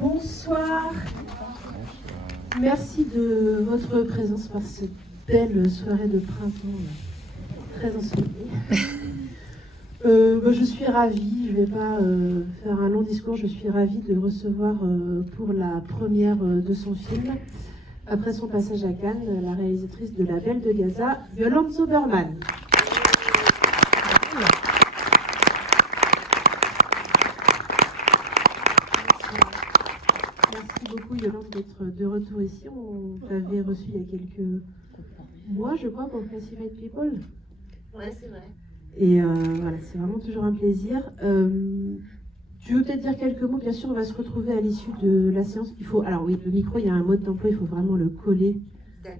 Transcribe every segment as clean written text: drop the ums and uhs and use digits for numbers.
Bonsoir. Merci de votre présence par cette belle soirée de printemps, très ensoleillée. Je suis ravie, je ne vais pas faire un long discours, je suis ravie de recevoir pour la première de son film, après son passage à Cannes, la réalisatrice de La Belle de Gaza, Yolande Zoberman. Merci beaucoup Yolande d'être de retour ici. On t'avait reçu il y a quelques mois, je crois, pour Classified People. Ouais, c'est vrai. Et voilà, c'est vraiment toujours un plaisir. Tu veux peut-être dire quelques mots? Bien sûr, on va se retrouver à l'issue de la séance. Il faut, alors oui, le micro, il y a un mode d'emploi, il faut vraiment le coller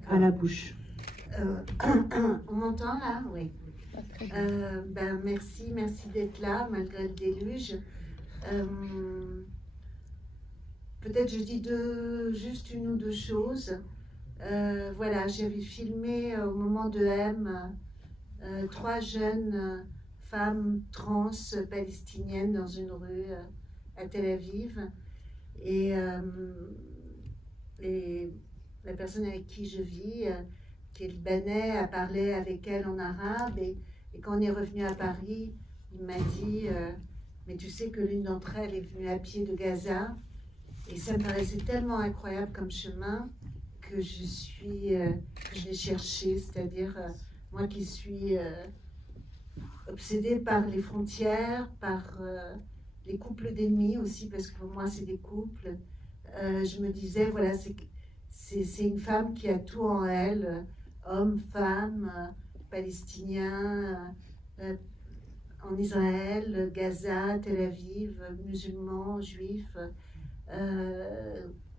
à la bouche. On m'entend là? Oui. Merci d'être là, malgré le déluge. Peut-être je dis juste une ou deux choses. Voilà, j'avais filmé au moment de M 3 jeunes femmes trans palestiniennes dans une rue à Tel Aviv. Et la personne avec qui je vis, qui est libanais, a parlé avec elle en arabe. Et quand on est revenu à Paris, il m'a dit mais tu sais que l'une d'entre elles est venue à pied de Gaza. Et ça me paraissait tellement incroyable comme chemin que je l'ai cherché, c'est-à-dire moi qui suis obsédée par les frontières, par les couples d'ennemis aussi, parce que pour moi c'est des couples, je me disais, voilà, c'est une femme qui a tout en elle, homme, femme, palestinien, en Israël, Gaza, Tel Aviv, musulmans, juifs.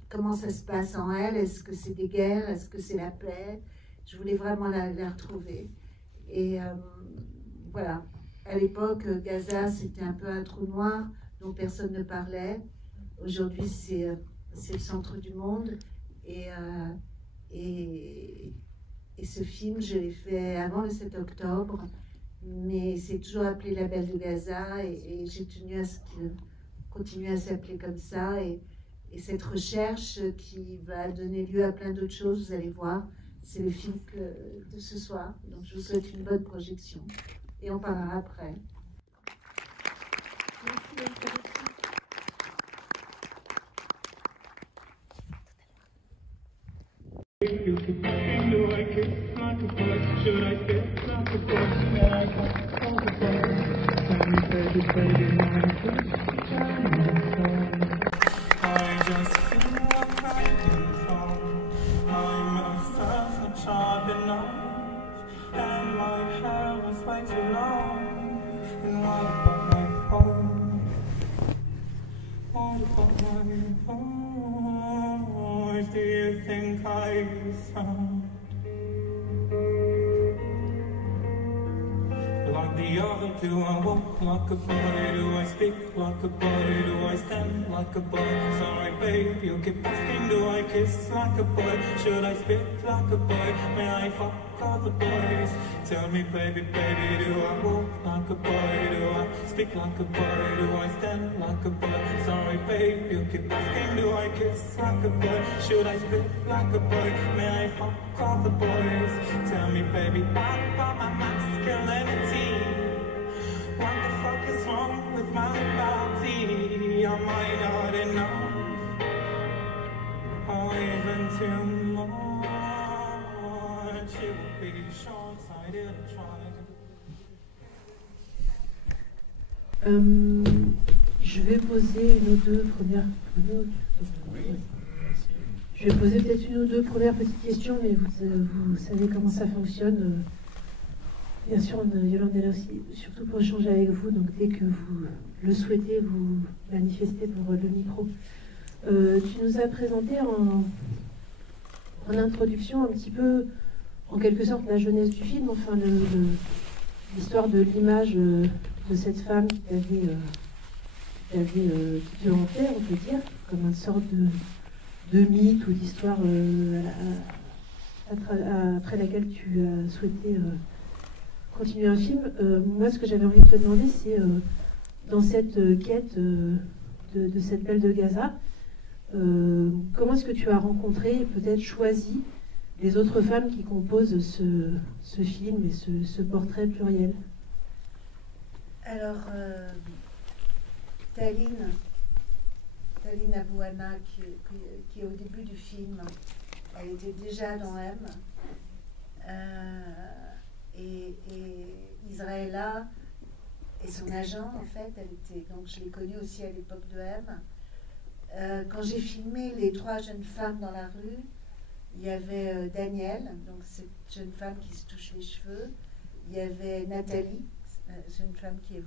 Comment ça se passe en elle? Est-ce que c'est des guerres? Est-ce que c'est la paix? Je voulais vraiment la retrouver. Et voilà, à l'époque, Gaza, c'était un peu un trou noir dont personne ne parlait. Aujourd'hui, c'est le centre du monde. Et ce film, je l'ai fait avant le 7 octobre, mais c'est toujours appelé La Belle de Gaza, et j'ai tenu à ce qu'il continue à s'appeler comme ça. Et cette recherche qui va donner lieu à plein d'autres choses, vous allez voir, c'est le film de ce soir. Donc je vous souhaite une bonne projection. Et on parlera après. Do I walk like a boy? Do I speak like a boy? Do I stand like a boy? Sorry babe, you keep asking, do I kiss like a boy? Should I spit like a boy? May I fuck all the boys? Tell me baby, baby, do I walk like a boy? Do I speak like a boy? Do I stand like a boy? Sorry babe, you keep asking, do I kiss like a boy? Should I spit like a boy? May I fuck all the boys? Tell me baby, about my masculinity. What the fuck is wrong with my body? Am I not enough? Or even too much? It would be short-sighted to try. Je vais poser une ou deux premières... Je vais poser peut-être une ou deux premières petites questions, mais vous savez comment ça fonctionne. Bien sûr, Yolande est là aussi, surtout pour échanger avec vous. Donc, dès que vous le souhaitez, vous manifestez pour le micro. Tu nous as présenté en introduction un petit peu, en quelque sorte, la jeunesse du film, enfin, l'histoire de l'image de cette femme qui t'avait tué en terre, on peut dire, comme une sorte de mythe ou d'histoire après laquelle tu as souhaité continuer un film. Moi, ce que j'avais envie de te demander, c'est dans cette quête de cette Belle de Gaza, Comment est-ce que tu as rencontré et peut-être choisi les autres femmes qui composent ce film et ce portrait pluriel? Alors, Taline Abouana, qui est au début du film, elle était déjà dans M. Et Israëla et son agent, en fait, donc je l'ai connue aussi à l'époque de M. Quand j'ai filmé les 3 jeunes femmes dans la rue, il y avait Danielle, donc cette jeune femme qui se touche les cheveux. Il y avait Nathalie, jeune femme qui est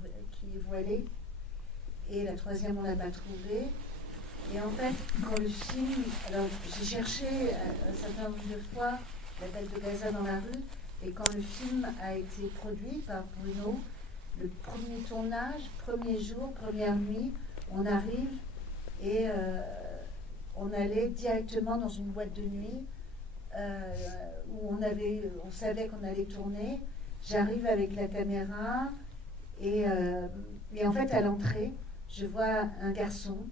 voilée. Et la 3e, on ne l'a pas trouvée. Et en fait, quand le film... Alors, j'ai cherché un certain nombre de fois la belle de Gaza dans la rue. Et quand le film a été produit par Bruno, le premier tournage, premier jour, première nuit, on arrive et on allait directement dans une boîte de nuit où on savait qu'on allait tourner. J'arrive avec la caméra et en fait, à l'entrée, je vois un garçon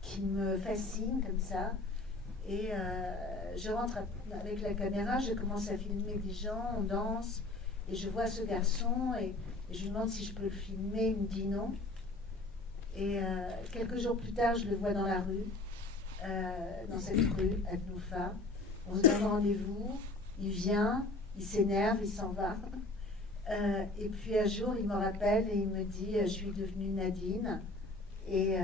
qui me fascine comme ça. Et je rentre avec la caméra, je commence à filmer des gens, on danse, et je vois ce garçon, et je lui demande si je peux le filmer, il me dit non. Et quelques jours plus tard, je le vois dans la rue, dans cette rue, à Tnoufa. On se donne rendez-vous, il vient, il s'énerve, il s'en va. Et puis un jour, il me rappelle et il me dit « Je suis devenue Nadine ». Et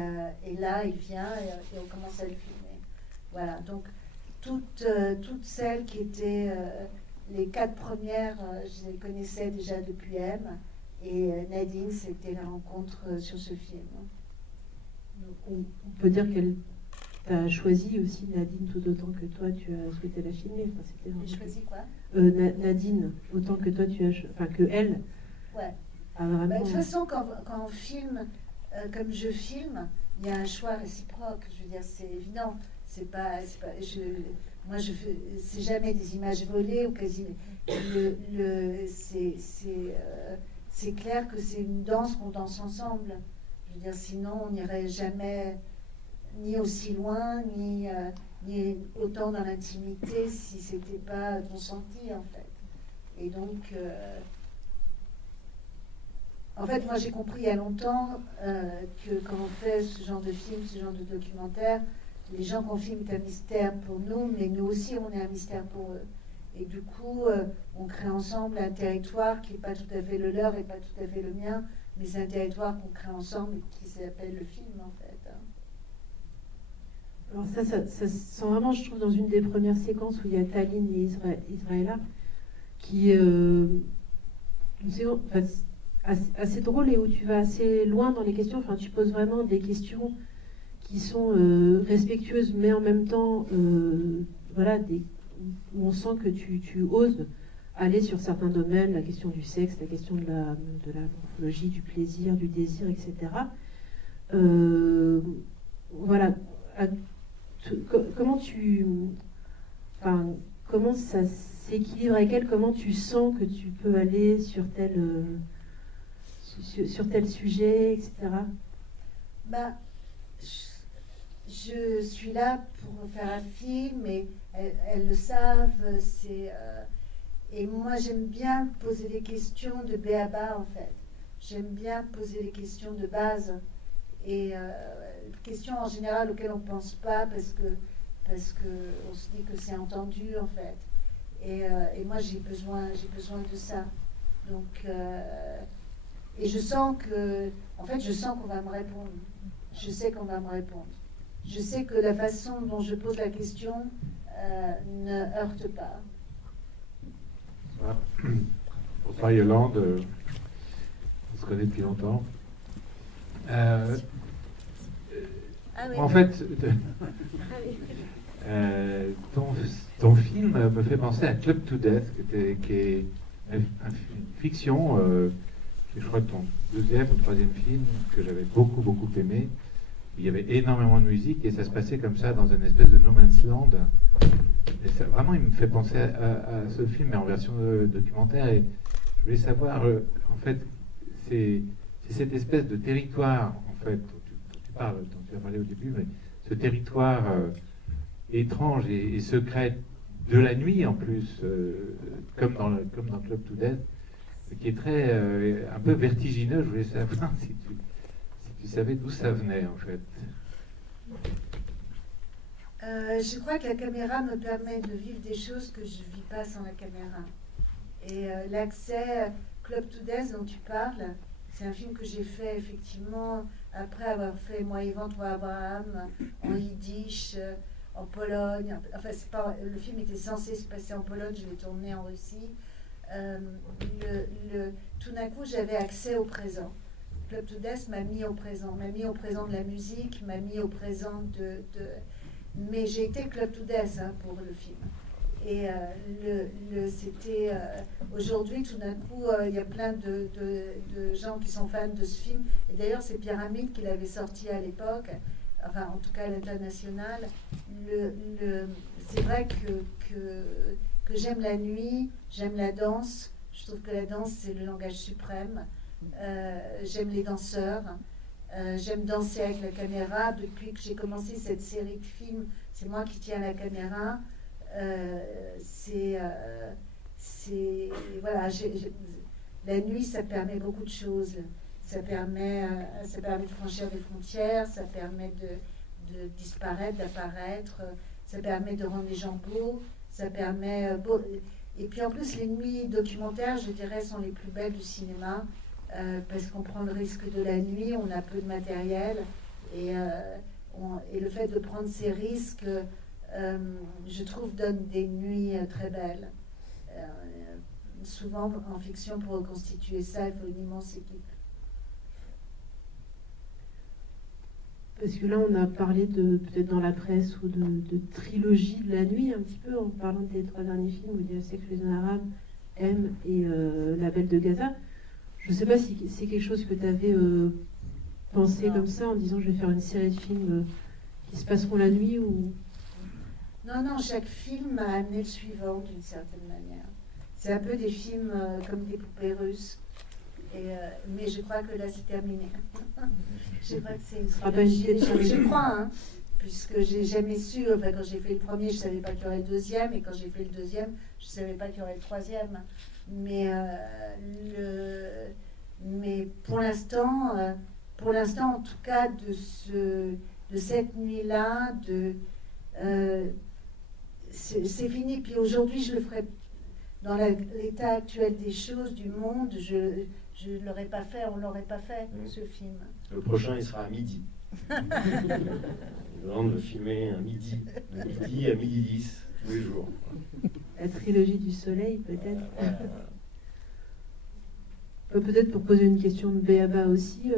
là, il vient et on commence à le filmer. Voilà, donc toutes celles qui étaient les 4 premières, je les connaissais déjà depuis M. Et Nadine, c'était la rencontre sur ce film. On peut dire qu'elle t'a choisi aussi, Nadine, tout autant que toi, tu as souhaité la filmer. Enfin, j'ai choisi quoi Nadine, autant que toi, que elle. Ouais. A vraiment... De toute façon, quand on filme, comme je filme, il y a un choix réciproque. Je veux dire, c'est évident. Moi, c'est jamais des images volées ou quasi. C'est clair que c'est une danse qu'on danse ensemble. Je veux dire, sinon, on n'irait jamais ni aussi loin, ni autant dans l'intimité si c'était pas consenti, en fait. Et donc, en fait, moi, j'ai compris il y a longtemps que quand on fait ce genre de film, ce genre de documentaire, les gens qu'on filme est un mystère pour nous, mais nous aussi, on est un mystère pour eux. Et du coup, on crée ensemble un territoire qui n'est pas tout à fait le leur et pas tout à fait le mien, mais c'est un territoire qu'on crée ensemble et qui s'appelle le film, en fait. Alors ça se sent vraiment, je trouve, dans une des premières séquences où il y a Taline et Israëla, qui c'est assez drôle et où tu vas assez loin dans les questions. Enfin, tu poses vraiment des questions qui sont respectueuses, mais en même temps, voilà, où on sent que tu oses aller sur certains domaines, la question du sexe, la question de la morphologie, du plaisir, du désir, etc. Voilà. Comment ça s'équilibre avec elle? Comment tu sens que tu peux aller sur tel sujet, etc. Je suis là pour faire un film et elles le savent. Et moi, j'aime bien poser des questions de B à bas, en fait. J'aime bien poser des questions de base. Et questions en général auxquelles on ne pense pas parce que on se dit que c'est entendu, en fait. Et moi, j'ai besoin de ça. Donc, et je sens qu'on va me répondre. Je sais qu'on va me répondre. Je sais que la façon dont je pose la question ne heurte pas. Bonsoir Yolande, on se connaît depuis longtemps. En fait, ton film me fait penser à Club to Death, qui est une fiction, qui est, je crois, ton 2e ou 3e film que j'avais beaucoup aimé. Il y avait énormément de musique et ça se passait comme ça dans une espèce de no man's land. Et ça, vraiment, il me fait penser à ce film, mais en version documentaire. Et je voulais savoir, en fait, c'est cette espèce de territoire, en fait, où tu dont tu as parlé au début, mais ce territoire étrange et secret de la nuit en plus, comme dans Club to Death, qui est très un peu vertigineux. Je voulais savoir si tu savais d'où ça venait en fait. Je crois que la caméra me permet de vivre des choses que je ne vis pas sans la caméra. Et l'accès Club to Death dont tu parles, c'est un film que j'ai fait effectivement après avoir fait Moi Yvan, toi Abraham, en yiddish, en Pologne. Enfin, c'est pas, le film était censé se passer en Pologne, je l'ai tourné en Russie. Tout d'un coup, j'avais accès au présent. Club to Death m'a mis au présent de la musique, m'a mis au présent mais j'ai été Club to Death pour le film. Et c'était aujourd'hui, tout d'un coup, il y a plein de gens qui sont fans de ce film. Et d'ailleurs, c'est Pyramide qui l'avait sorti à l'époque, enfin, en tout cas à l'international. C'est vrai que j'aime la nuit, j'aime la danse. Je trouve que la danse, c'est le langage suprême. J'aime les danseurs. J'aime danser avec la caméra. Depuis que j'ai commencé cette série de films, c'est moi qui tiens la caméra. Voilà, la nuit, ça permet beaucoup de choses. Ça permet de franchir des frontières, ça permet de disparaître, d'apparaître, ça permet de rendre les gens beaux, ça permet... Et puis en plus, les nuits documentaires, je dirais, sont les plus belles du cinéma, parce qu'on prend le risque de la nuit, on a peu de matériel, et le fait de prendre ces risques, je trouve, donne des nuits très belles. Souvent, en fiction, pour reconstituer ça, il faut une immense équipe. Parce que là, on a parlé peut-être dans la presse ou de trilogie de la nuit, un petit peu, en parlant des 3 derniers films, où il y a Sex, les Arabes, M et La Belle de Gaza. Je ne sais pas si c'est quelque chose que tu avais pensé comme ça, en disant je vais faire une série de films qui se passeront la nuit ou... Non, chaque film m'a amené le suivant d'une certaine manière. C'est un peu des films comme des poupées russes. Mais je crois que là, c'est terminé. Je crois que c'est une trilogie. Je crois, puisque j'ai jamais su. Enfin, quand j'ai fait le premier, je ne savais pas qu'il y aurait le deuxième. Et quand j'ai fait le deuxième, je ne savais pas qu'il y aurait le troisième. Mais pour l'instant, en tout cas, de cette nuit-là, c'est fini. Puis aujourd'hui, je le ferai dans l'état actuel des choses, du monde. Je ne l'aurais pas fait, on ne l'aurait pas fait, ce film. Le prochain, il sera à midi. On va filmer à midi. De midi à midi 10, tous les jours. La trilogie du soleil, peut-être. Peut-être pour poser une question de Béaba aussi,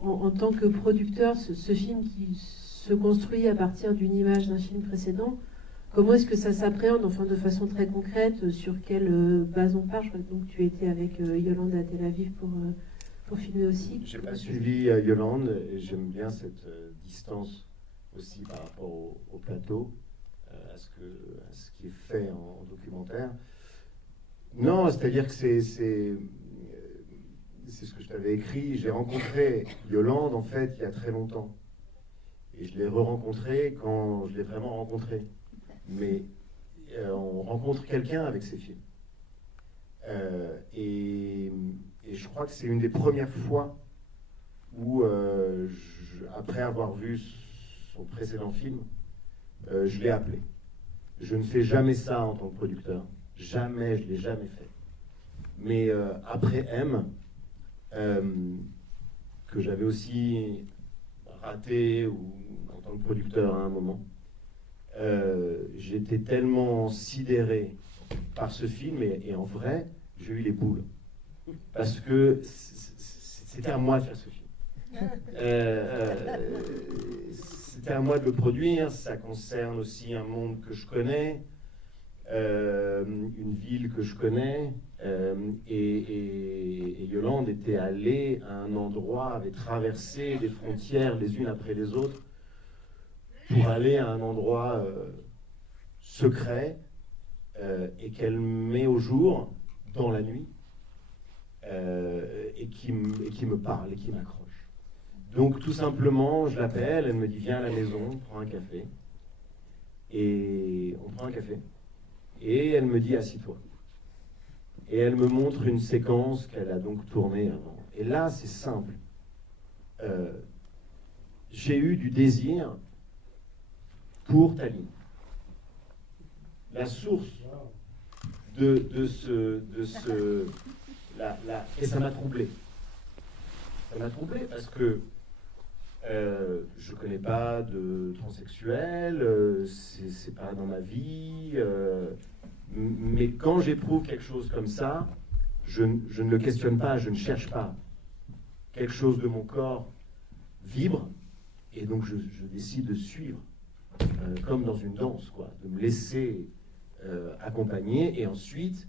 en tant que producteur, ce film qui se construit à partir d'une image d'un film précédent, comment est-ce que ça s'appréhende, enfin de façon très concrète, sur quelle base on part? Je crois que donc, tu étais avec Yolande à Tel Aviv pour filmer aussi. Je n'ai pas suivi Yolande, et j'aime bien cette distance aussi par rapport au plateau, à ce qui est fait en documentaire. Non, c'est-à-dire que c'est ce que je t'avais écrit. J'ai rencontré Yolande, en fait, il y a très longtemps. Et je l'ai re-rencontrée quand je l'ai vraiment rencontrée. Mais on rencontre quelqu'un avec ses films. Et je crois que c'est une des premières fois où, après avoir vu son précédent film, je l'ai appelé. Je ne fais jamais ça en tant que producteur. Jamais, je ne l'ai jamais fait. Mais après M, que j'avais aussi raté ou, en tant que producteur à un moment, j'étais tellement sidéré par ce film, et en vrai, j'ai eu les boules. Parce que c'était à moi de faire ce film. C'était à moi de le produire. Ça concerne aussi un monde que je connais, une ville que je connais. Et Yolande était allée à un endroit, avait traversé des frontières les unes après les autres, pour aller à un endroit secret, et qu'elle met au jour dans la nuit, et qui me parle et qui m'accroche. Donc tout simplement, je l'appelle, elle me dit viens à la maison, prends un café. Et on prend un café. Et elle me dit assis-toi. Et elle me montre une séquence qu'elle a donc tournée avant. Et là, c'est simple. J'ai eu du désir pour Tallinn. La source et ça m'a troublé. Ça m'a troublé parce que je ne connais pas de transsexuel, c'est pas dans ma vie, mais quand j'éprouve quelque chose comme ça, je ne le questionne pas, je ne cherche pas. Quelque chose de mon corps vibre, et donc je décide de suivre, comme dans une danse, quoi, de me laisser accompagner. Et ensuite,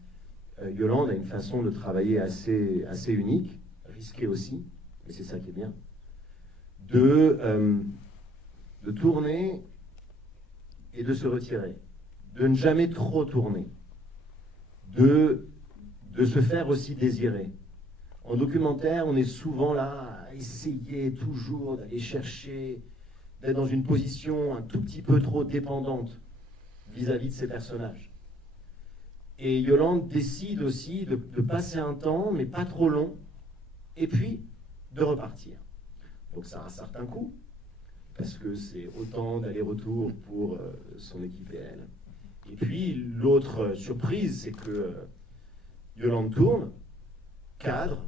Yolande a une façon de travailler assez unique, risquée aussi, mais c'est ça qui est bien, de tourner et de se retirer, de ne jamais trop tourner, de se faire aussi désirer. En documentaire, on est souvent là à essayer toujours d'aller chercher, d'être dans une position un tout petit peu trop dépendante vis-à-vis de ses personnages. Et Yolande décide aussi de passer un temps, mais pas trop long, et puis de repartir. Donc ça a un certain coût, parce que c'est autant d'aller-retour pour son équipe et elle. Et puis l'autre surprise, c'est que Yolande tourne, cadre,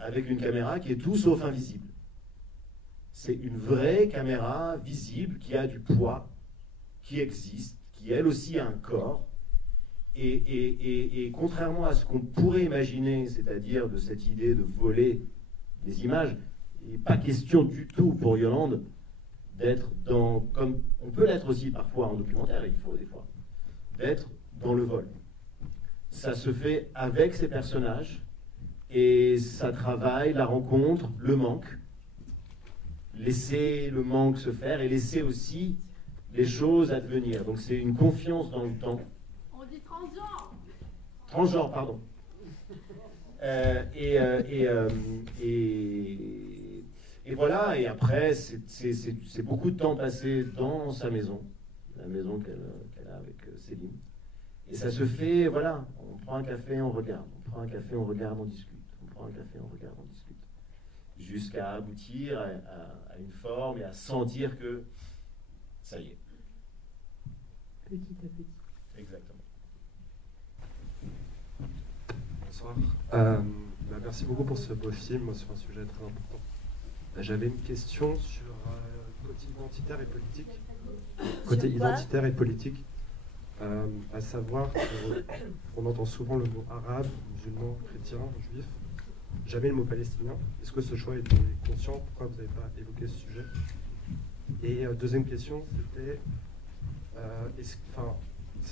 avec une caméra qui est tout sauf invisible. C'est une vraie caméra visible qui a du poids, qui existe, qui elle aussi a un corps. Et contrairement à ce qu'on pourrait imaginer, c'est-à-dire de cette idée de voler des images, il n'est pas question du tout pour Yolande d'être dans, comme on peut l'être aussi parfois en documentaire, il faut des fois, d'être dans le vol. Ça se fait avec ses personnages, et ça travaille la rencontre, le manque, laisser le manque se faire et laisser aussi les choses advenir. Donc c'est une confiance dans le temps. On dit transgenre. Transgenre, pardon. Et voilà, et après, c'est beaucoup de temps passé dans sa maison, la maison qu'elle a avec Céline. Et ça se fait, voilà, on prend un café, on regarde, on prend un café, on regarde, on discute, on prend un café, on regarde, on discute, jusqu'à aboutir à une forme et à sentir que ça y est. Petit à petit. Exactement. Bonsoir. Merci beaucoup pour ce beau film sur un sujet très important. J'avais une question sur côté identitaire et politique. Côté identitaire et politique, à savoir qu'on entend souvent le mot arabe, musulman, chrétien, juif, jamais le mot palestinien. Est-ce que ce choix était conscient? Pourquoi vous n'avez pas évoqué ce sujet? Et deuxième question, c'était, c'est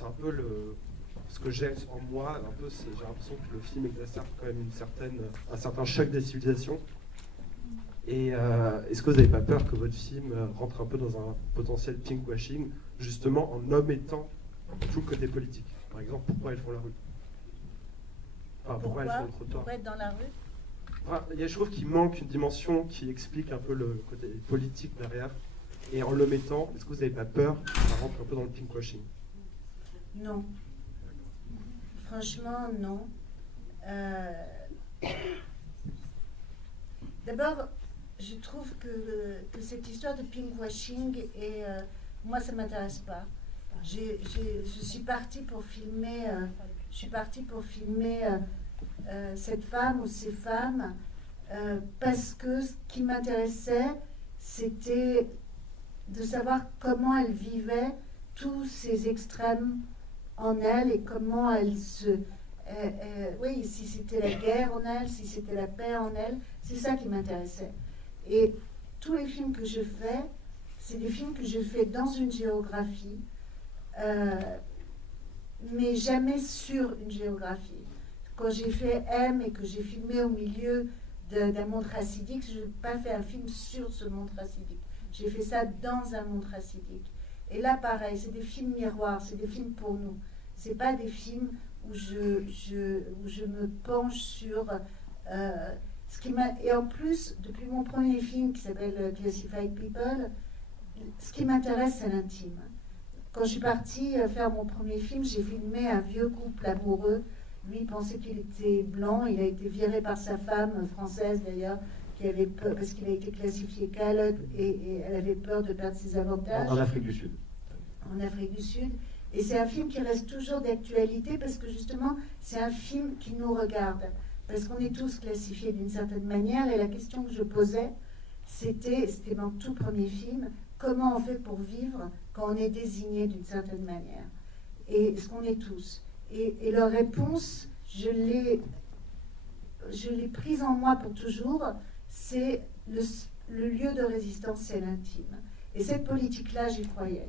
un peu ce que j'ai en moi, un peu, j'ai l'impression que le film exacerbe quand même un certain choc des civilisations. Et est-ce que vous n'avez pas peur que votre film rentre un peu dans un potentiel pinkwashing, justement en omettant tout le côté politique? Par exemple, pourquoi elles font la rue? Enfin, pourquoi elles font le trottoir? Pourquoi être dans la rue? Enfin, je trouve qu'il manque une dimension qui explique un peu le côté politique derrière. Et en l'omettant, est-ce que vous n'avez pas peur que ça rentre un peu dans le pinkwashing? Non. Franchement, non. D'abord, je trouve que cette histoire de pinkwashing, moi, ça ne m'intéresse pas. Je suis partie pour filmer, cette femme ou ces femmes parce que ce qui m'intéressait, c'était de savoir comment elles vivaient tous ces extrêmes en elles et comment elles se... oui, si c'était la guerre en elles, si c'était la paix en elles, c'est ça qui m'intéressait. Et tous les films que je fais, c'est des films que je fais dans une géographie, mais jamais sur une géographie. Quand j'ai fait M et que j'ai filmé au milieu d'un monde racidique, je n'ai pas fait un film sur ce monde racidique. J'ai fait ça dans un monde racidique. Et là, pareil, c'est des films miroirs, c'est des films pour nous. C'est pas des films où je me penche sur... Et en plus, depuis mon premier film qui s'appelle Classified People, ce qui m'intéresse, c'est l'intime. Quand je suis partie faire mon premier film, j'ai filmé un vieux couple amoureux. Lui, il pensait qu'il était blanc. Il a été viré par sa femme, française d'ailleurs, qui avait peur, parce qu'il a été classifié CALOT et elle avait peur de perdre ses avantages. En Afrique du Sud. En Afrique du Sud. Et c'est un film qui reste toujours d'actualité parce que justement, c'est un film qui nous regarde. Parce qu'on est tous classifiés d'une certaine manière. Et la question que je posais, c'était mon tout premier film, comment on fait pour vivre quand on est désigné d'une certaine manière? Et ce qu'on est tous. Et leur réponse, je l'ai prise en moi pour toujours, c'est le lieu de résistance, c'est l'intime. Et cette politique-là, j'y croyais.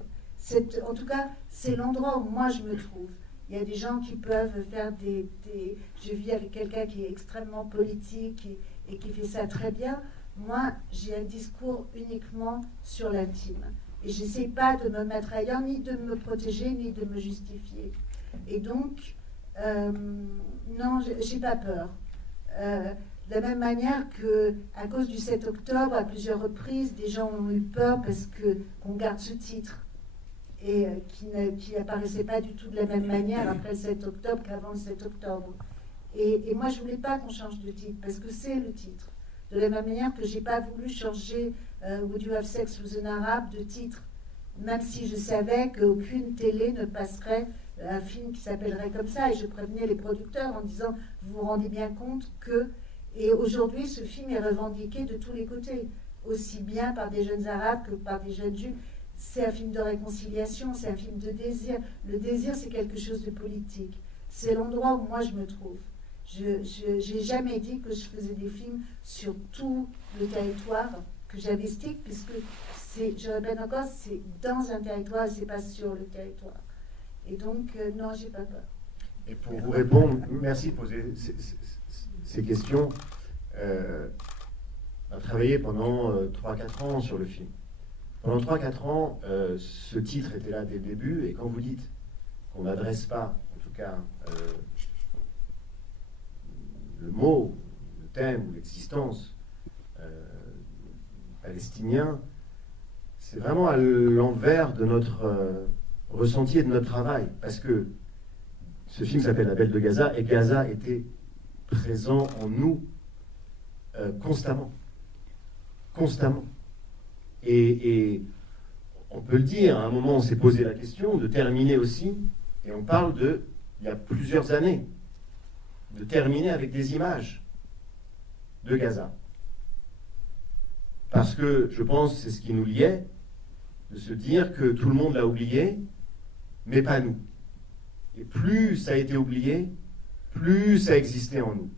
En tout cas, c'est l'endroit où moi je me trouve. Il y a des gens qui peuvent faire Je vis avec quelqu'un qui est extrêmement politique et qui fait ça très bien. Moi, j'ai un discours uniquement sur l'intime. Et je n'essaie pas de me mettre ailleurs, ni de me protéger, ni de me justifier. Et donc, non, j'ai pas peur. De la même manière qu'à cause du 7 octobre, à plusieurs reprises, des gens ont eu peur parce qu'on garde ce titre. Et qui n'apparaissait pas du tout de la même manière après le 7 octobre qu'avant le 7 octobre. Et moi, je ne voulais pas qu'on change de titre, parce que c'est le titre. De la même manière que je n'ai pas voulu changer Would You Have Sex with an Arab de titre, même si je savais qu'aucune télé ne passerait un film qui s'appellerait comme ça. Et je prévenais les producteurs en disant, vous vous rendez bien compte que... Et aujourd'hui, ce film est revendiqué de tous les côtés, aussi bien par des jeunes Arabes que par des jeunes Juifs. C'est un film de réconciliation, c'est un film de désir. Le désir, c'est quelque chose de politique. C'est l'endroit où moi je me trouve. Je n'ai jamais dit que je faisais des films sur tout le territoire que j'investis, puisque, je répète encore, c'est dans un territoire, c'est pas sur le territoire. Et donc, non, j'ai pas peur. Et pour vous répondre, merci de poser ces questions. On a travaillé pendant 3-4 ans sur le film. Pendant 3-4 ans, ce titre était là dès le début, et quand vous dites qu'on n'adresse pas, en tout cas, le mot, le thème ou l'existence palestinien, c'est vraiment à l'envers de notre ressenti et de notre travail, parce que ce film s'appelle La Belle de Gaza, et Gaza était présent en nous constamment. Et on peut le dire, à un moment on s'est posé la question de terminer aussi, et on parle il y a plusieurs années, de terminer avec des images de Gaza. Parce que je pense que c'est ce qui nous liait, de se dire que tout le monde l'a oublié, mais pas nous. Et plus ça a été oublié, plus ça existait en nous.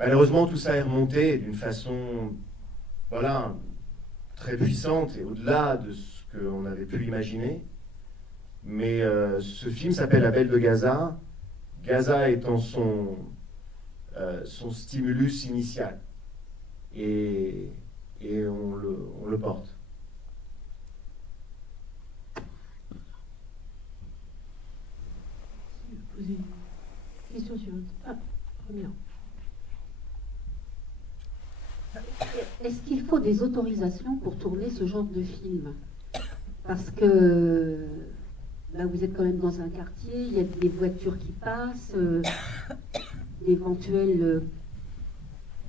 Malheureusement, tout ça est remonté d'une façon... Voilà, très puissante et au-delà de ce qu'on avait pu imaginer. Mais ce film s'appelle La Belle de Gaza, Gaza étant son stimulus initial. Et on le porte. Poser une question suivante. Ah, première. Est-ce qu'il faut des autorisations pour tourner ce genre de film? Parce que là, vous êtes quand même dans un quartier, il y a des voitures qui passent, d'éventuelles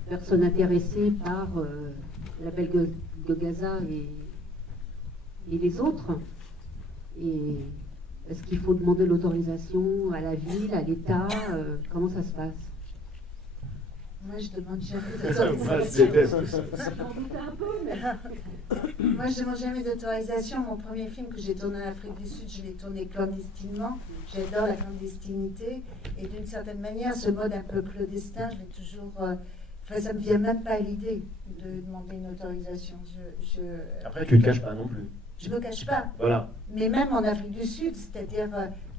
personnes intéressées par La Belle de Gaza et les autres. Et est-ce qu'il faut demander l'autorisation à la ville, à l'État? Comment ça se passe? Moi, je demande jamais Moi, je d'autorisation. déteste ça. Moi, je demande jamais d'autorisation. Mon premier film que j'ai tourné en Afrique du Sud, je l'ai tourné clandestinement. J'adore la clandestinité. Et d'une certaine manière, ce mode un peu clandestin, je l'ai toujours... Enfin, ça ne me vient même pas à l'idée de demander une autorisation. Après, tu ne te caches pas non plus. Je ne me cache pas. Voilà. Mais même en Afrique du Sud, c'est-à-dire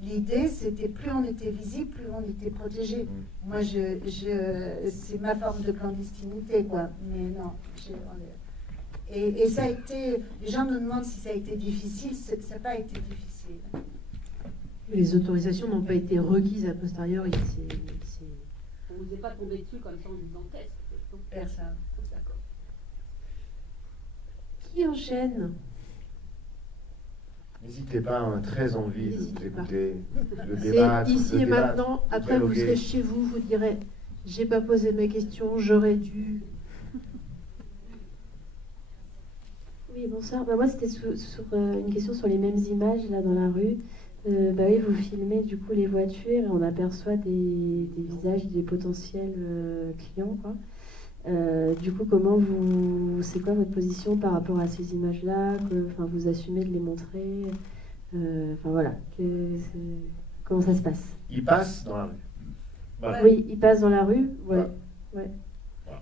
l'idée, c'était plus on était visible, plus on était protégé. Moi, c'est ma forme de clandestinité, quoi. Mais non. Et ça a été... Les gens me demandent si ça a été difficile. Ça n'a pas été difficile. Les autorisations n'ont pas été requises a posteriori. On vous vous est pas tombé dessus comme ça en disant qu'est-ce. Personne. D'accord. Qui enchaîne? N'hésitez pas, on a très envie de vous N'hésitez pas. écouter, de C'est débattre. ici de et débattre, maintenant. de Après, vous dialoguer. serez chez vous, vous direz j'ai pas posé mes questions, j'aurais dû. Oui, bonsoir. Bah, moi, c'était sur une question sur les mêmes images là dans la rue. Bah oui, vous filmez du coup les voitures et on aperçoit des visages des potentiels clients, quoi. Du coup, c'est quoi votre position par rapport à ces images-là, enfin, vous assumez de les montrer, enfin voilà, comment ça se passe? Il passe dans la rue. Voilà. Oui, ils passent dans la rue, ouais. Voilà. Ouais.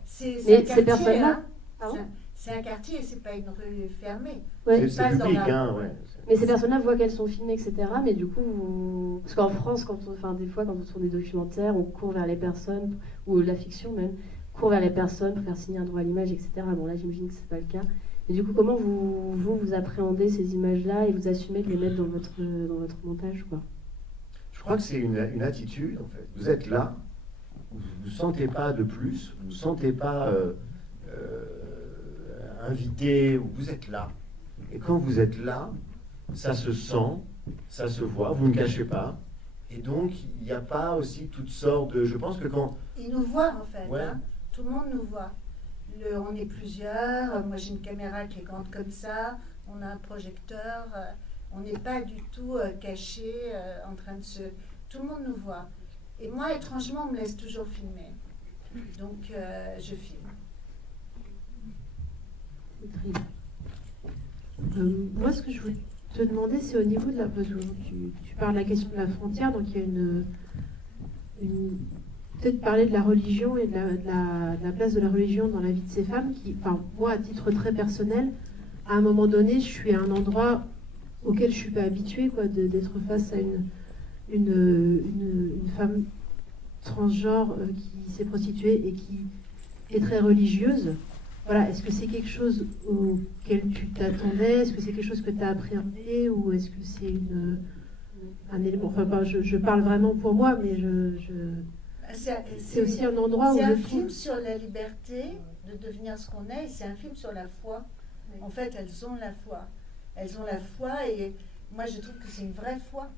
C'est Mais un ces quartier, personnes-là, hein. pardon. C'est un quartier, c'est pas une rue fermée. Ouais. C'est passe dans public, la- hein, ouais. Mais ces personnes-là voient qu'elles sont filmées, etc. Mais du coup, parce qu'en France, des fois, quand on tourne des documentaires, on court vers les personnes, ou la fiction même, court vers les personnes pour faire signer un droit à l'image, etc. Bon, là, j'imagine que c'est pas le cas. Mais du coup, comment vous appréhendez ces images-là et vous assumez de les mettre dans votre montage, quoi? Je crois que c'est une attitude, en fait. Vous êtes là, vous ne vous sentez pas de plus, vous ne vous sentez pas invité, ou vous êtes là. Et quand vous êtes là, ça se sent, ça se voit, vous ne cachez pas. Et donc, il n'y a pas aussi toutes sortes de... Je pense que quand... Ils nous voient en fait, Ouais. hein. Tout le monde nous voit. On est plusieurs, moi j'ai une caméra qui est grande comme ça, on a un projecteur, on n'est pas du tout caché, en train de se... Tout le monde nous voit. Et moi, étrangement, on me laisse toujours filmer. Donc, je filme. Très bien. Moi, ce que je voulais te demander, c'est au niveau de la... parce que tu parles de la question de la frontière, donc il y a peut-être parler de la religion et de la place de la religion dans la vie de ces femmes qui, enfin, moi, à titre très personnel, à un moment donné, je suis à un endroit auquel je ne suis pas habituée, quoi, d'être face à une femme transgenre qui s'est prostituée et qui est très religieuse. Voilà, est-ce que c'est quelque chose auquel tu t'attendais? Est-ce que c'est quelque chose que tu as appréhendé? Ou est-ce que c'est un élément... Enfin, je parle vraiment pour moi, mais c'est aussi un endroit où c'est je un trouve... film sur la liberté de devenir ce qu'on est, et c'est un film sur la foi. En fait, elles ont la foi. Elles ont la foi, et moi je trouve que c'est une vraie foi,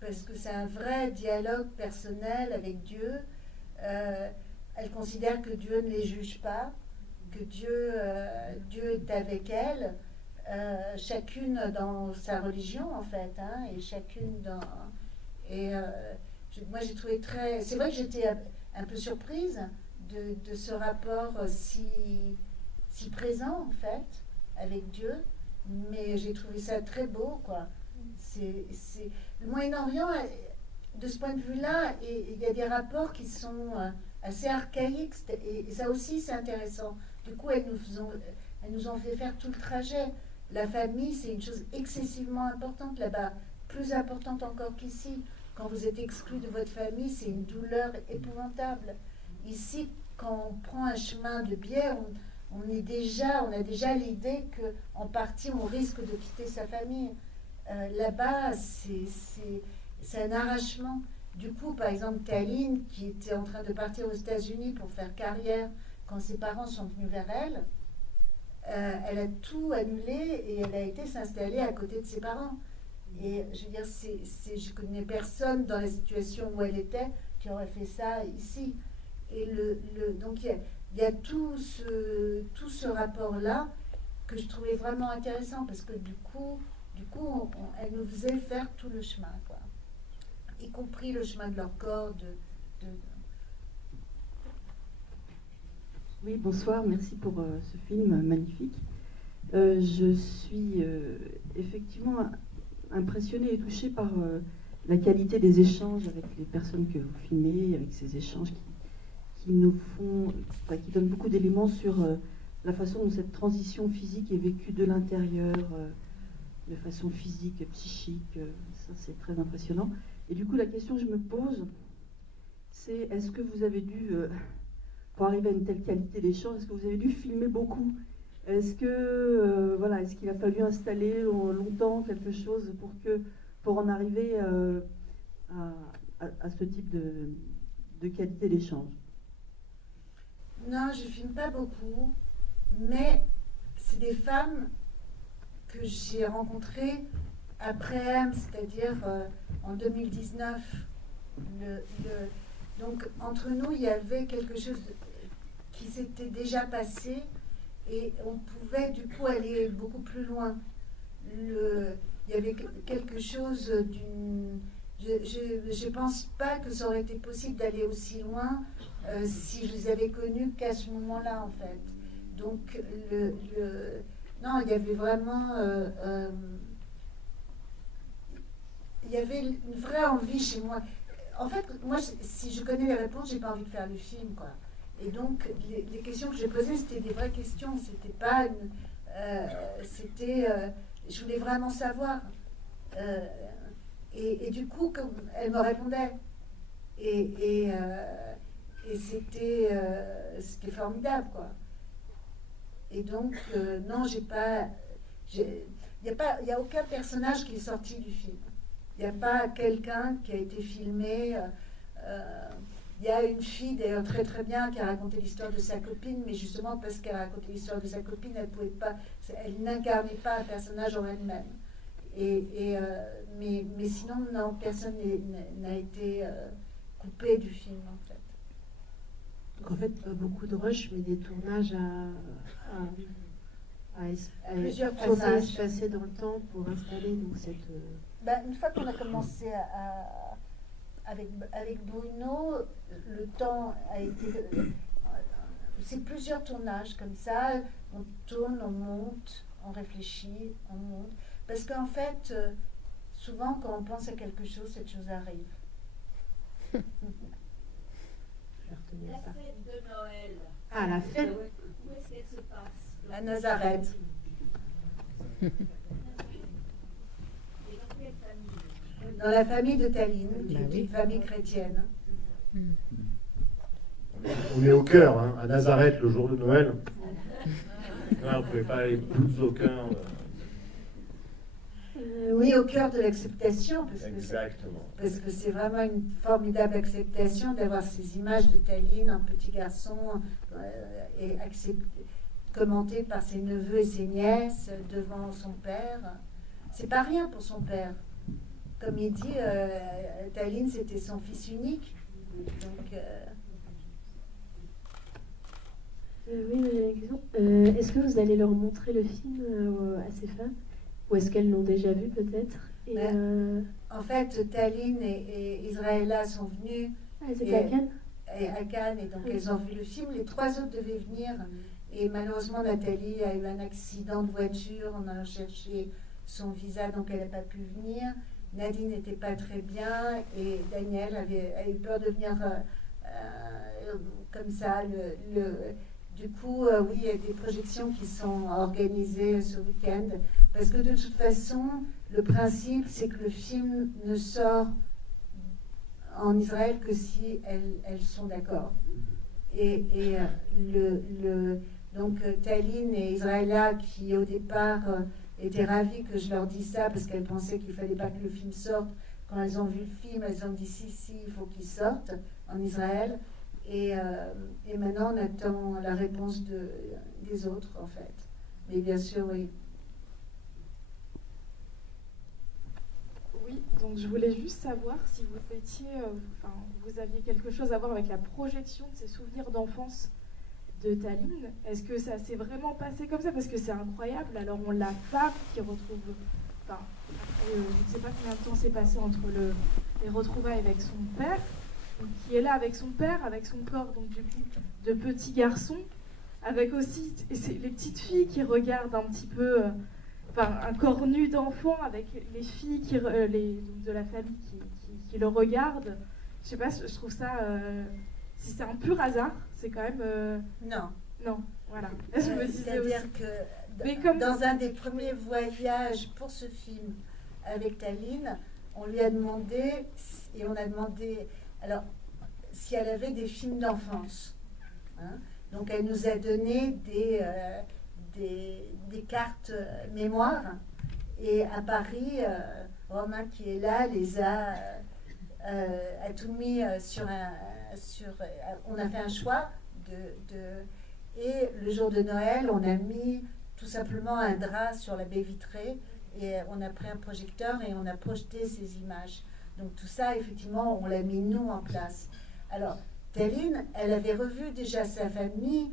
parce que c'est un vrai dialogue personnel avec Dieu. Elles considèrent que Dieu ne les juge pas, que Dieu est avec elles, chacune dans sa religion en fait, hein, et chacune dans... Et moi j'ai trouvé très... C'est vrai que j'étais un peu surprise de ce rapport si présent en fait avec Dieu, mais j'ai trouvé ça très beau, quoi. Le Moyen-Orient, de ce point de vue-là, il y a des rapports qui sont assez archaïques, et ça aussi c'est intéressant. Du coup, elles nous ont fait faire tout le trajet. La famille, c'est une chose excessivement importante là-bas, plus importante encore qu'ici. Quand vous êtes exclu de votre famille, c'est une douleur épouvantable. Ici, quand on prend un chemin de biais, on a déjà l'idée qu'en partie, on risque de quitter sa famille. Là-bas, c'est un arrachement. Du coup, par exemple, Kaline, qui était en train de partir aux États-Unis pour faire carrière quand ses parents sont venus vers elle, elle a tout annulé et elle a été s'installer à côté de ses parents. Et je veux dire, je connais personne dans la situation où elle était qui aurait fait ça ici. Et donc il y a tout ce rapport-là que je trouvais vraiment intéressant, parce que du coup elle nous faisait faire tout le chemin, quoi. Y compris le chemin de leur corps. Oui, bonsoir, merci pour ce film magnifique. Je suis effectivement impressionnée et touchée par la qualité des échanges avec les personnes que vous filmez, avec ces échanges qui nous font, enfin, qui donnent beaucoup d'éléments sur la façon dont cette transition physique est vécue de l'intérieur, de façon physique, psychique. Ça, c'est très impressionnant. Et du coup, la question que je me pose, c'est est-ce que vous avez dû, pour arriver à une telle qualité d'échange, est-ce que vous avez dû filmer beaucoup? Est-ce que est-ce qu'il a fallu installer longtemps quelque chose pour en arriver à ce type de qualité d'échange? Non, je filme pas beaucoup, mais c'est des femmes que j'ai rencontrées après M, c'est-à-dire en 2019. Donc entre nous, il y avait quelque chose qui s'était déjà passé et on pouvait du coup aller beaucoup plus loin. Il y avait quelque chose d'une... Je pense pas que ça aurait été possible d'aller aussi loin si je les avais connus qu'à ce moment-là, en fait. Donc, non, il y avait vraiment... il y avait une vraie envie chez moi. En fait, moi, si je connais les réponses, j'ai pas envie de faire le film, quoi. Et donc, les questions que j'ai posées, c'était des vraies questions. C'était pas... je voulais vraiment savoir. Et du coup, elle me répondait. Et c'était formidable, quoi. Et donc, non, j'ai pas... Il n'y a aucun personnage qui est sorti du film. Il n'y a pas quelqu'un qui a été filmé. Il y a une fille, d'ailleurs, très très bien, qui a raconté l'histoire de sa copine, mais justement parce qu'elle a raconté l'histoire de sa copine, elle n'incarnait pas un personnage en elle-même. Mais sinon, non, personne n'a été coupé du film, en fait. Donc en fait, pas beaucoup de rush, mais des tournages Plusieurs tournages espacés dans le temps pour installer donc cette... Une fois qu'on a commencé avec Bruno, le temps a été... c'est plusieurs tournages comme ça. On tourne, on monte, on réfléchit, on monte. Parce qu'en fait, souvent, quand on pense à quelque chose, cette chose arrive. La fête de Noël. Ah, la fête. Où est-ce qu'elle se passe? À Nazareth. Dans la famille de Taline, qui est une famille chrétienne. On est au cœur, hein, à Nazareth, le jour de Noël. Là, on ne pouvait pas aller plus au cœur. Oui, au cœur de l'acceptation. Exactement. Parce que c'est vraiment une formidable acceptation d'avoir ces images de Taline, un petit garçon, et commenté par ses neveux et ses nièces devant son père. C'est pas rien pour son père. Comme il dit, Taline, c'était son fils unique. Donc, oui, j'ai une question. Est-ce que vous allez leur montrer le film à ces femmes? Ou est-ce qu'elles l'ont déjà vu peut-être? En fait, Taline et Israëla sont venues. Ah, c'était à Cannes? À Cannes, et donc elles ont vu le film. Les trois autres devaient venir. Et malheureusement, Nathalie a eu un accident de voiture. On a cherché son visa, donc elle n'a pas pu venir. Nadine n'était pas très bien et Daniel a eu peur de venir comme ça. Du coup, oui, il y a des projections qui sont organisées ce week-end. Parce que de toute façon, le principe, c'est que le film ne sort en Israël que si elles sont d'accord. Donc, Taline et Israëla, qui au départ étaient ravies que je leur dise ça, parce qu'elles pensaient qu'il ne fallait pas que le film sorte. Quand elles ont vu le film, elles ont dit si, il faut qu'il sorte en Israël. Et maintenant, on attend la réponse des autres, en fait. Mais bien sûr, oui. Oui, donc je voulais juste savoir si vous vous aviez quelque chose à voir avec la projection de ces souvenirs d'enfance de Taline. Est-ce que ça s'est vraiment passé comme ça? Parce que c'est incroyable. Alors, on la femme qui retrouve... je ne sais pas combien de temps s'est passé entre les retrouvailles avec son père, donc, qui est là avec son père, avec son corps, donc du coup, de petit garçon, avec aussi les petites filles qui regardent un petit peu... un corps nu d'enfant avec les filles de la famille qui le regardent. Je sais pas, je trouve ça... si c'est un pur hasard, c'est quand même... Non. Non, voilà. Je me disais C'est-à-dire aussi. que dans un des premiers voyages pour ce film avec Taline, on lui a demandé, et on a demandé, alors, si elle avait des films d'enfance. Hein. Donc elle nous a donné des cartes mémoire, et à Paris, Romain qui est là les a tout mis on a fait un choix Et le jour de Noël, on a mis tout simplement un drap sur la baie vitrée et on a pris un projecteur et on a projeté ces images. Donc tout ça, effectivement, on l'a mis nous en place. Alors, Tallinn, elle avait revu déjà sa famille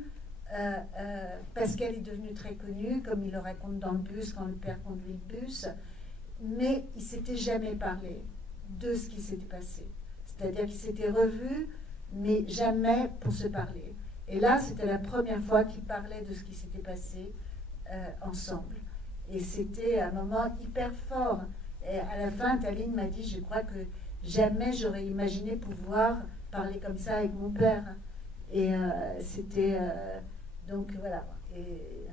parce qu'elle est devenue très connue, comme il le raconte dans le bus, quand le père conduit le bus, mais il ne s'était jamais parlé de ce qui s'était passé. C'est-à-dire qu'ils s'étaient revus, mais jamais pour se parler. Et là, c'était la première fois qu'ils parlaient de ce qui s'était passé ensemble. Et c'était un moment hyper fort. Et à la fin, Tallinn m'a dit, je crois que jamais j'aurais imaginé pouvoir parler comme ça avec mon père. Et c'était... donc voilà. Et...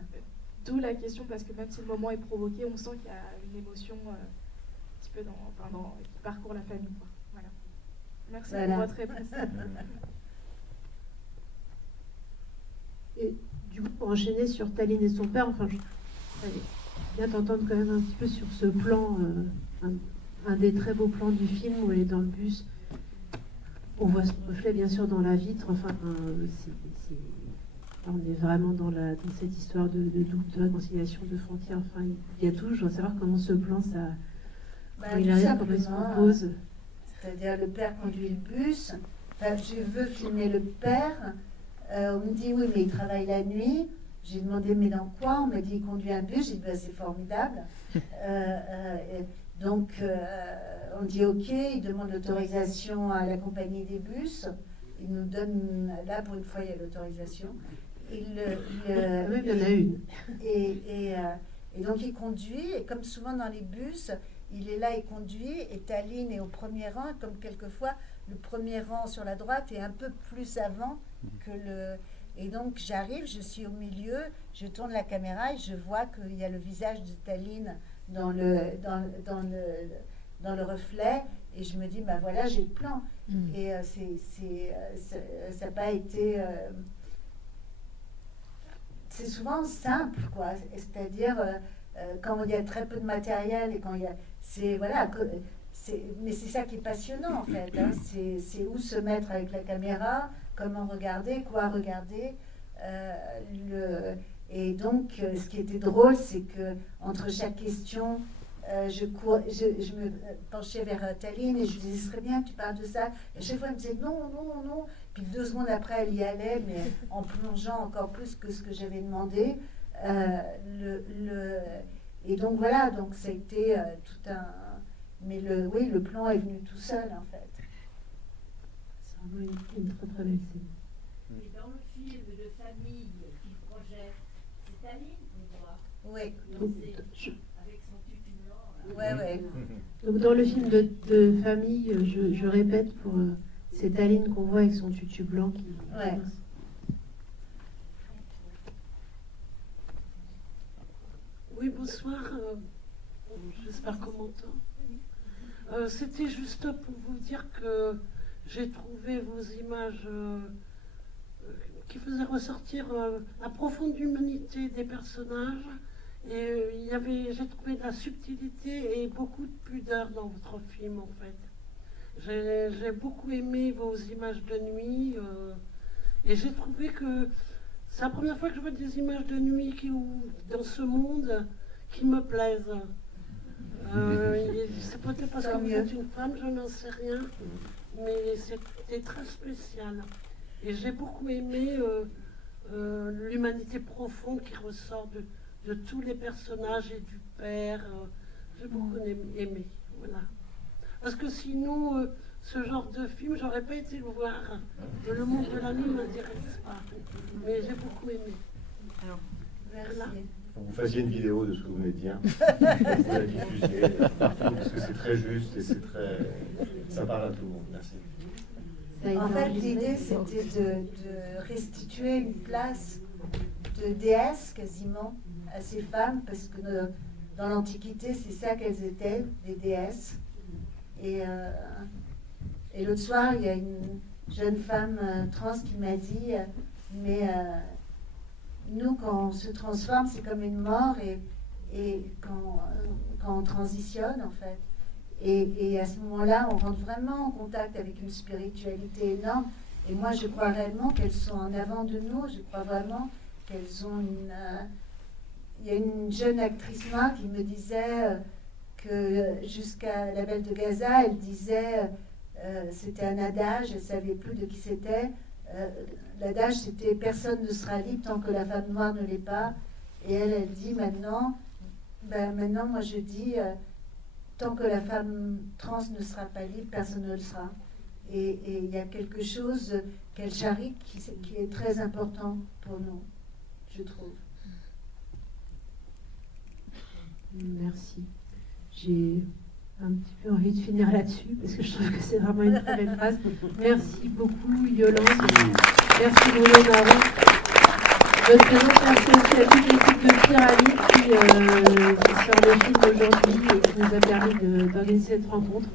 D'où la question, parce que même si le moment est provoqué, on sent qu'il y a une émotion un petit peu qui parcourt la famille, quoi. Voilà. Merci pour votre réponse. Et du coup, pour enchaîner sur Tallinn et son père, enfin, je voudrais bien t'entendre quand même un petit peu sur ce plan, un des très beaux plans du film où elle est dans le bus. On voit son reflet bien sûr dans la vitre. Enfin, on est vraiment dans cette histoire de doute, de réconciliation, de frontières. Enfin, il y a tout. Je veux savoir comment ce plan, comment il arrive, comment il se compose. C'est-à-dire le père conduit le bus. Enfin, je veux filmer le père. On me dit, oui, mais il travaille la nuit. J'ai demandé, mais dans quoi? On m'a dit, il conduit un bus. J'ai dit, bah, c'est formidable. Donc, on dit, OK, il demande l'autorisation à la compagnie des bus. Il nous donne, là, pour une fois, il y a l'autorisation. Oui, il y en a une. Et donc, il conduit. Et comme souvent dans les bus, il est là, il conduit. Et Tallinn est au premier rang. Comme quelquefois, le premier rang sur la droite est un peu plus avant que le... Et donc j'arrive, je suis au milieu, je tourne la caméra et je vois qu'il y a le visage de Tallinn dans le reflet. Et je me dis, ben voilà, j'ai le plan. Et ça n'a pas été... c'est souvent simple, quoi. C'est-à-dire, quand il y a très peu de matériel et quand il y a... Voilà... Mais c'est ça qui est passionnant en fait, hein. C'est où se mettre avec la caméra, comment regarder, quoi regarder. Et donc, ce qui était drôle, c'est que entre chaque question, je me penchais vers Tallinn et je lui disais, ce serait bien que tu parles de ça. Et à chaque fois, elle me disait non, non, non. Puis 2 secondes après, elle y allait, mais en plongeant encore plus que ce que j'avais demandé. Et donc voilà, donc ça a été tout un... Mais oui, le plan est venu tout seul, en fait. C'est vraiment une très très belle scène. Et dans le film de famille qu'il projette, c'est Tallinn qu'on voit. Oui. Avec son tutu blanc. Ouais. Donc dans le film de famille, je répète, c'est Tallinn qu'on voit avec son tutu blanc qui... Ouais. Oui, bonsoir. J'espère qu'on m'entend. C'était juste pour vous dire que j'ai trouvé vos images qui faisaient ressortir la profonde humanité des personnages. Et j'ai trouvé de la subtilité et beaucoup de pudeur dans votre film, en fait. J'ai beaucoup aimé vos images de nuit. Et j'ai trouvé que c'est la première fois que je vois des images de nuit dans ce monde qui me plaisent. C'est peut-être parce que vous êtes une femme, je n'en sais rien, mais c'était très spécial. Et j'ai beaucoup aimé l'humanité profonde qui ressort de tous les personnages et du père. J'ai beaucoup aimé, voilà. Parce que sinon, ce genre de film, j'aurais pas été le voir. Le monde de la nuit ne m'intéresse pas, mais j'ai beaucoup aimé. Alors, merci. Voilà. Vous fassiez une vidéo de ce que vous venez de dire, vous la diffusiez partout, parce que c'est très juste et ça parle à tout le monde. Merci. En fait, l'idée, c'était de restituer une place de déesse quasiment à ces femmes, parce que dans l'Antiquité, c'est ça qu'elles étaient, des déesses. Et l'autre soir, il y a une jeune femme trans qui m'a dit, mais nous, quand on se transforme, c'est comme une mort, et quand on transitionne, en fait. Et à ce moment-là, on rentre vraiment en contact avec une spiritualité énorme. Et moi, je crois réellement qu'elles sont en avant de nous. Je crois vraiment qu'elles ont une... Il y a une jeune actrice noire qui me disait que jusqu'à La Belle de Gaza, elle disait, c'était un adage, elle ne savait plus de qui c'était. L'adage, c'était « personne ne sera libre tant que la femme noire ne l'est pas ». Et elle dit maintenant, maintenant, moi je dis, tant que la femme trans ne sera pas libre, personne ne le sera. Et il y a quelque chose qu'elle charrie qui est très important pour nous, je trouve. Merci. J'ai un petit peu envie de finir là-dessus parce que je trouve que c'est vraiment une très belle phrase. Merci beaucoup, Yolande. Merci, Bruno Marron. Votre présence, merci aussi à toute l'équipe de Pyramide qui sort le film aujourd'hui et qui nous a permis d'organiser cette rencontre.